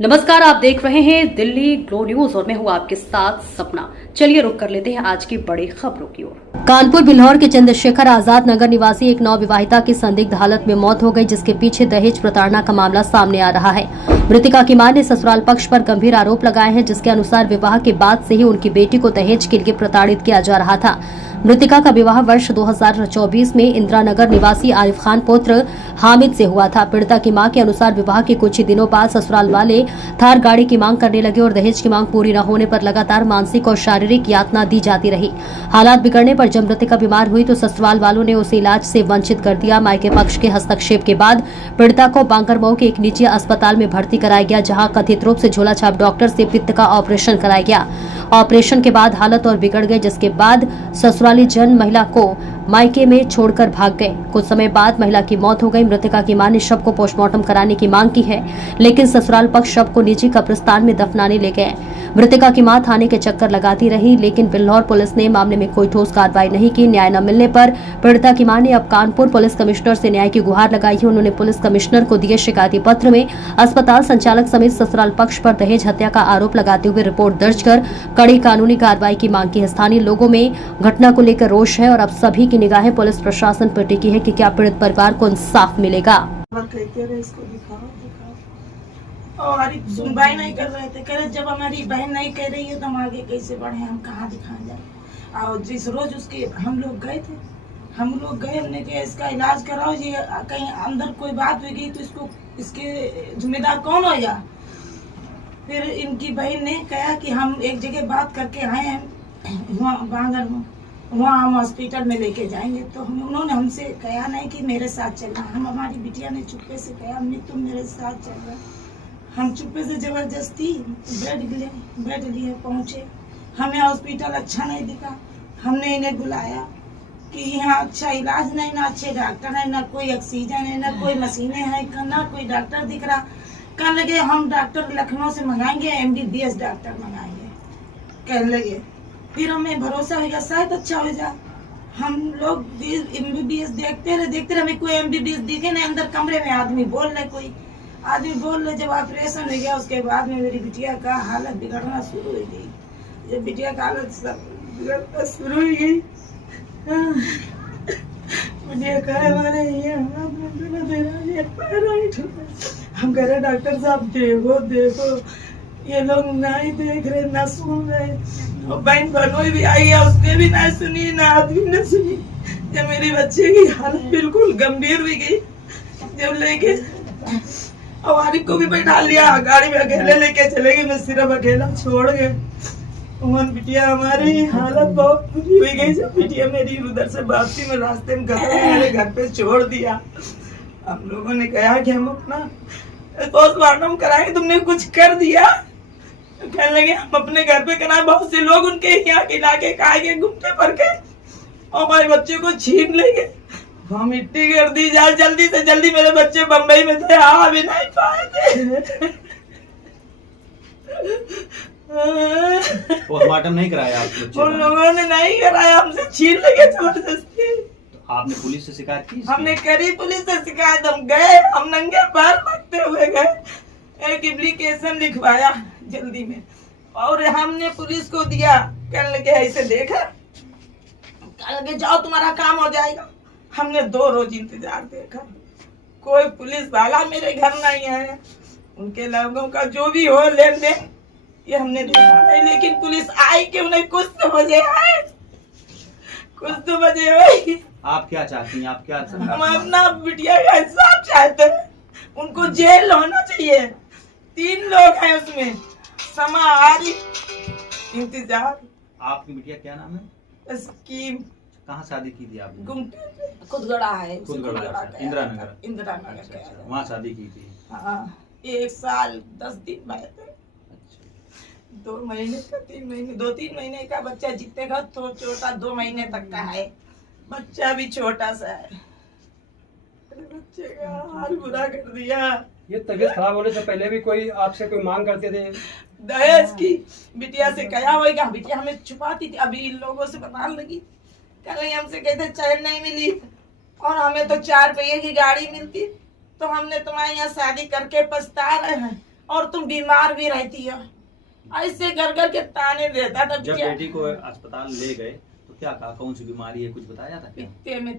नमस्कार, आप देख रहे हैं दिल्ली ग्लो न्यूज और मैं हूं आपके साथ सपना। चलिए रुक कर लेते हैं आज की बड़ी खबरों की ओर। कानपुर बिल्हौर के चंद्रशेखर आजाद नगर निवासी एक नवविवाहिता की संदिग्ध हालत में मौत हो गई, जिसके पीछे दहेज प्रताड़ना का मामला सामने आ रहा है। मृतका की मां ने ससुराल पक्ष पर गंभीर आरोप लगाए हैं, जिसके अनुसार विवाह के बाद से ही उनकी बेटी को दहेज के लिए प्रताड़ित किया जा रहा था। मृतका का विवाह वर्ष 2024 में इंदिरानगर निवासी आरिफ खान पुत्र हामिद से हुआ था। पीड़िता की मां के अनुसार विवाह के कुछ ही दिनों बाद ससुराल वाले थार गाड़ी की मांग करने लगे और दहेज की मांग पूरी न होने पर लगातार मानसिक और शारीरिक यातना दी जाती रही। हालात बिगड़ने पर जब मृतका बीमार हुई तो ससुराल वालों ने उसे इलाज से वंचित कर दिया। मायके पक्ष के हस्तक्षेप के बाद पीड़िता को बांगरमऊ के एक निजी अस्पताल में भर्ती कराया गया, जहां कथित रूप से झोला छाप डॉक्टर से पित्त का ऑपरेशन कराया गया। ऑपरेशन के बाद हालत और बिगड़ गई, जिसके बाद ससुराली जन महिला को मायके में छोड़कर भाग गए। कुछ समय बाद महिला की मौत हो गई। मृतका की मां ने शव को पोस्टमार्टम कराने की मांग की है, लेकिन ससुराल पक्ष शव को निजी कब्रिस्तान में दफनाने ले गए। मृतका की मां थाने के चक्कर लगाती रही, लेकिन बिल्हौर पुलिस ने मामले में कोई ठोस कार्रवाई नहीं की। न्याय न मिलने पर पीड़िता की मां ने अब कानपुर पुलिस कमिश्नर से न्याय की गुहार लगाई है। उन्होंने पुलिस कमिश्नर को दिए शिकायती पत्र में अस्पताल संचालक समेत ससुराल पक्ष पर दहेज हत्या का आरोप लगाते हुए रिपोर्ट दर्ज कर कड़ी कानूनी कार्रवाई की मांग की है। स्थानीय लोगों में घटना को लेकर रोष है और अब सभी की निगाहें पुलिस प्रशासन पर टिकी है कि क्या पीड़ित परिवार को इंसाफ मिलेगा। और सुनवाई नहीं कर रहे थे। कह रहे जब हमारी बहन नहीं कह रही है तो हम आगे कैसे बढ़े, हम कहाँ दिखाएं जाए। और जिस रोज उसके हम लोग गए हमने कहा इसका इलाज कराओ, ये कहीं अंदर कोई बात हुई गई तो इसको इसके जिम्मेदार कौन होगा। फिर इनकी बहन ने कहा कि हम एक जगह बात करके आए हैं वहाँ बांगर में, वहाँ हम हॉस्पिटल में लेके जाएंगे। तो उन्होंने हमसे कहा नहीं कि मेरे साथ चलना। हम हमारी बिटिया ने चुप्पे से कहा अम्मी तुम मेरे साथ चल रहे। हम चुप्पे से जबरदस्ती बेड लिए पहुँचे। हमें हॉस्पिटल अच्छा नहीं दिखा। हमने इन्हें बुलाया कि यहाँ अच्छा इलाज नहीं, ना अच्छे डॉक्टर है, ना कोई ऑक्सीजन है, ना कोई मशीनें हैं, ना कोई डॉक्टर दिख रहा। कहने लगे हम डॉक्टर लखनऊ से मंगाएंगे, MBBS डॉक्टर मंगाएंगे कहने लगे। फिर हमें भरोसा हो गया शायद अच्छा हो जाए। हम लोग MBBS देखते रहे हमें कोई MBBS दिखे नहीं। अंदर कमरे में आदमी बोल रहे। जब ऑपरेशन हो गया उसके बाद में मेरी बिटिया का हालत बिगड़ना शुरू हो गई। जब बिटिया का हालत सब बिगड़ना शुरू हो गई, बिटिया का हमारे हम कह रहे डॉक्टर साहब देखो ये लोग नहीं देख रहे ना सुन रहे। और बहन बनोई भी आई है, उसने भी ना सुनी, ना आदमी ने सुनी। जब मेरी बच्चे की हालत बिल्कुल गंभीर हुई गई, जब लेके और आरिफ को भी बैठा लिया गाड़ी में, अकेले लेके चले गए। मैं सिर्फ अकेला छोड़ गए। उमन बिटिया हमारी हालत बहुत बुरी हुई गई। जब बिटिया मेरी उधर से वापसी में रास्ते में मेरे घर पे छोड़ दिया। हम लोगों ने कहा कि हम अपना पोस्टमार्टम कराएंगे, तुमने कुछ कर दिया। कहने लगे हम अपने घर पे कराए। बहुत से लोग उनके यहाँ के इलाके खाएंगे घूमते पर के और हमारे बच्चे को छीन लेंगे। वहाँ मिट्टी कर दी जाए जल्दी से जल्दी। मेरे बच्चे बम्बई में थे, आ भी नहीं पाए थे। पोस्टमार्टम नहीं कराया आप बच्चे? उन लोगों ने नहीं कराया, हमसे छीन लेंगे जबरदस्ती। तो आपने पुलिस से शिकायत की? हमने करी पुलिस से शिकायत। हम गए, हम नंगे पैर भागते हुए गए, एक एप्लीकेशन लिखवाया जल्दी में और हमने पुलिस को दिया। कहने लगे ऐसे देखा, कहने लगे जाओ तुम्हारा काम हो जाएगा। हमने 2 रोज इंतजार देखा, कोई पुलिस वाला मेरे घर नहीं आया। उनके लोगों का जो भी हो लेन देन ये हमने देखा नहीं, लेकिन पुलिस आई कि उन्हें कुछ तो बजे आए, कुछ तो बजे हुए। आप क्या चाहती हैं? आप क्या चाहती हैं? हम अपना बिटिया का इंसाफ चाहते हैं। उनको जेल होना चाहिए। 3 लोग हैं उसमें, समा, आरिफ, इंतजार। आपकी बिटिया क्या नाम है? स्कीम। कहाँ शादी की थी आपने? गुमटी खुदगड़ा है, इंदिरानगर वहाँ शादी की थी। हाँ, 1 साल 10 दिन में थे। 2 महीने का 3 महीने 2-3 महीने का बच्चा जितने का तो छोटा 2 महीने तक का है। बच्चा भी छोटा सा है। बच्चे का हाल बुरा कर दिया। ये तबीयत खराब होने से पहले भी कोई आपसे कोई मांग करते थे? दहेज की बिटिया से कहा होगा। बिटिया हमें छुपाती थी, अभी इन लोगों से बताने लगी। कल हमसे कहते चैन नहीं मिली और हमें तो 4 पहिए की गाड़ी मिलती तो हमने तुम्हारे यहाँ शादी करके पछता रहे हैं। और तुम बीमार भी रहती हो। ऐसे कर के ताने देता था। जब बेटी को अस्पताल ले गए तो क्या कहा, कौन सी बीमारी है, कुछ बताया था क्या? पित्ते में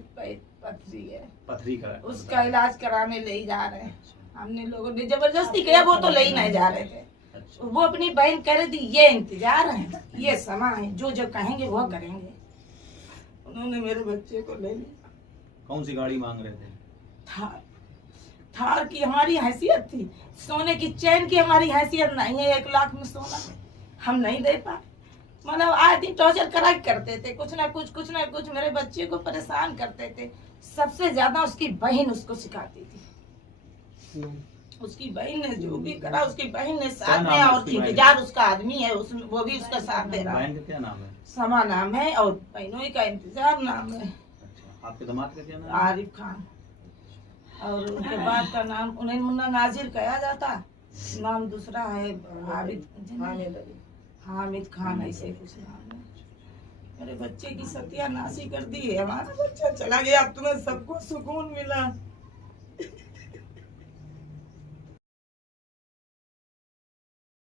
पथरी है, पथरी का उसका इलाज कराने ले जा रहे हैं। हमने लोगों ने जबरदस्ती किया, वो तो ले ही नहीं जा रहे थे। अच्छा। वो अपनी बहन कह रही थी ये इंतजार है, ये समय है, जो जो कहेंगे वो करेंगे। उन्होंने मेरे बच्चे को ले लिया। कौन सी गाड़ी मांग रहे थे? थार की हमारी हैसियत थी, सोने की चैन की हमारी हैसियत नहीं है। 1 लाख में सोना हम नहीं दे पाए। मतलब आए दिन टॉर्चर करा करते थे, कुछ ना कुछ मेरे बच्चे को परेशान करते थे। सबसे ज्यादा उसकी बहन उसको सिखाती थी। उसकी बहन ने जो भी करा, उसकी बहन ने साथ में, और इंतजार उसका आदमी है उसमें, वो भी उसका साथ दे रहा है। बहन का क्या नाम है? समा नाम है, और बहनों का इंतजार नाम है। अच्छा, आपके दामाद का क्या नाम है? आरिफ खान। और उनके बाद का नाम उन्हें मुन्ना नाजिर कहा जाता, नाम दूसरा है हामिद खान, ऐसे कुछ नाम है। मेरे बच्चे की सत्यानाशी कर दी है। हमारा बच्चा चला गया, अब तुम्हें सबको सुकून मिला।